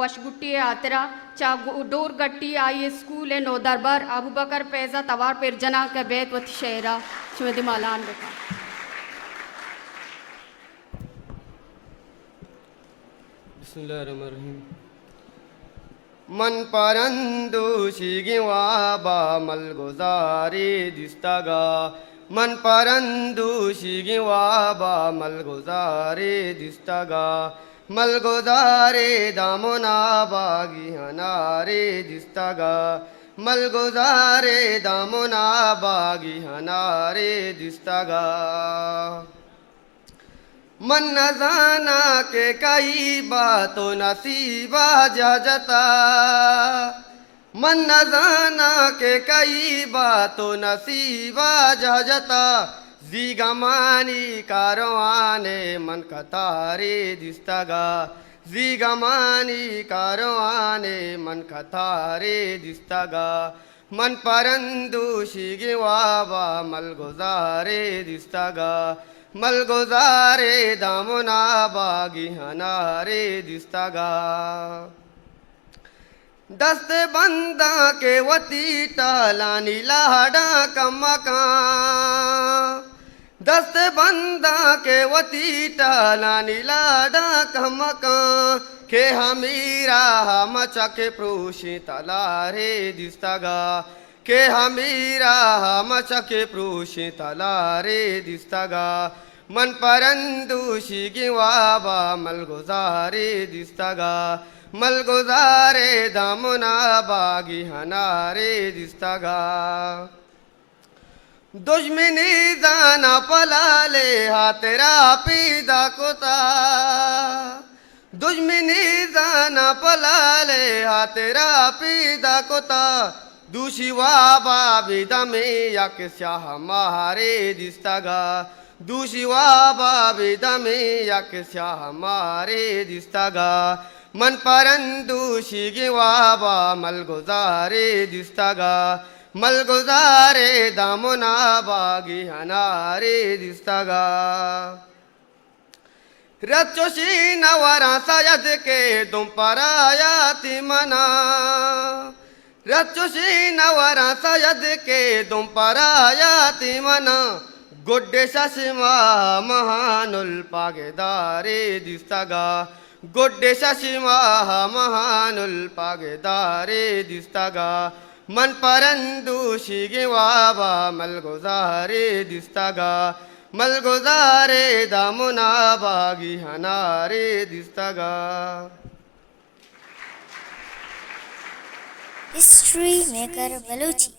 वशगुट्टी आतरा चा डोर गट्टी आई school no दरबार अबू बकर पैजा तवार पिरजना के बेत वत शेरा श्रीमती मालान बेटा बिस्मिल्लाहिर्रहमानिर्रहीम मन परंदु शिगिवा बा मलगुजारी दिस्तागा मन परंदु शिगिवा बा मलगुजारी दिस्तागा मलगुजारे दामुना बागी हनारे दिस्तागा मलगुजारे दामुना बागी हनारे दिस्तागा मन न जाना के कई बातों नसीबा जता मन न जाना के कई बातों नसीबा जता जीगमानी कारवाने मन कतारे दिस्तागा जीगमानी कारवाने मन कतारे दिस्तागा मन परंदु शिगिवाबा मलगुजारे दिस्तागा मलगुजारे दामुना बागी हनारे दिस्तागा दस्त बंदा के वती टालानी लाडा कमका दस्त बंदा के वती टालानी लाडा कमका के हमीरा हम चके प्रोशी तलारे दिस्तागा के हमीरा हम चके प्रोशी तलारे दिस्तागा मन परंदु शिगिवाबा मलगुजारे दिस्तागा मलगुजारे दामुना बागी हनारे दिस्तागा दुश्मनी जाना पलाले हातेरा पीदा कोता दुश्मनी जाना पलाले हातेरा पीदा कोता दूशिवा बाबी दमे यक स्याह मारे दिस्तागा दूशिवा बाबी दमे यक स्याह मारे दिस्तागा मन परंदु शिगिवाबा मलगुजारे दिस्तागा मलगुजारे दामुना बागी हनारे दिस्तागा रचोशी नवरा सयद के तुम परायाति मना रचोशी नवरा सयद के तुम परायाति मना गुड्डे शशिमा महानुल पागेदारे दिस्तागा गुड्डे शशिमा महानुल पागेदारे दिस्तागा मन परंदु शिगिवाबा मलगुजारे दिस्तागा मलगुजारे दामुना बागी हनारे दिस्तागा हिस्ट्री मेकर बलूची